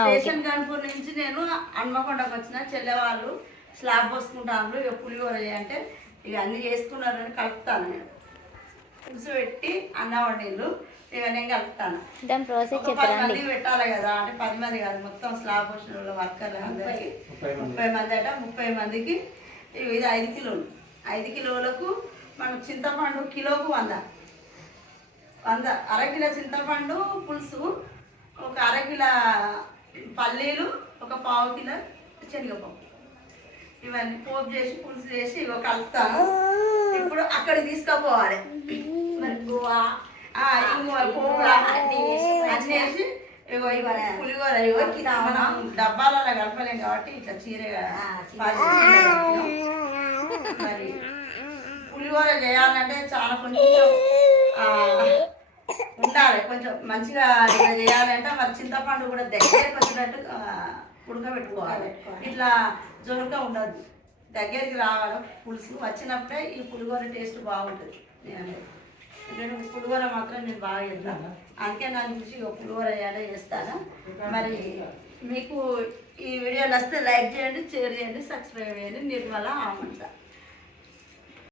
Station Kanpur నుంచి నేను హన్మకొండకు వచ్చిన చెల్లె వాళ్ళు స్లాబ్ పోసుకుంటాను. ఇక పులిహోర అంటే ఇక అన్ని చేసుకున్నారని కలుపుతాను. నేను పులుసు పెట్టి అన్నం వండిళ్ళు. ఇక నేను కలుపుతాను. 10 మంది పెట్టాలి కదా, అంటే 10 మంది కాదు, మొత్తం స్లాబ్ పోసిన వర్కర్లు అందరికి 30 మంది అట. 30 మందికి ఇది 5 కిలోలు. 5 కిలోలకు మనం చింతపండు కిలోకు 100 అరకిలో చింతపండు పులుసు, ఒక అరకిలో పల్లీలు, ఒక పావు కిలో శనగపప్పు, ఇవన్నీ పోపు చేసి పులుసు చేసి ఇగో కలుపుతాను. ఇప్పుడు అక్కడికి తీసుకుపోవాలి. మరి అన్నీ వేసి ఇగో పులిహోర మనం డబ్బాలలో కలపలేం కాబట్టి ఇట్లా చీరగా మరి పులిహోర చేయాలంటే చాలా కొంచెం ఉండాలి, కొంచెం మంచిగా ఇట్లా చేయాలంటే మరి చింతపండు కూడా దగ్గరికి వచ్చినట్టు ఉడకబెట్టుకోవాలి. ఇట్లా జోరుగా ఉండదు, దగ్గరికి రావాలి. పులుసు వచ్చినప్పుడే ఈ పులిహోర టేస్ట్ బాగుంటుంది. నేను పులిహోర మాత్రం నేను బాగా చేస్తాను, అందుకే నా చూసి పులిహోర చేస్తాను. మరి మీకు ఈ వీడియోలు వస్తే లైక్ చేయండి, షేర్ చేయండి, సబ్స్క్రైబ్ చేయండి. నిర్మల ఆమంట.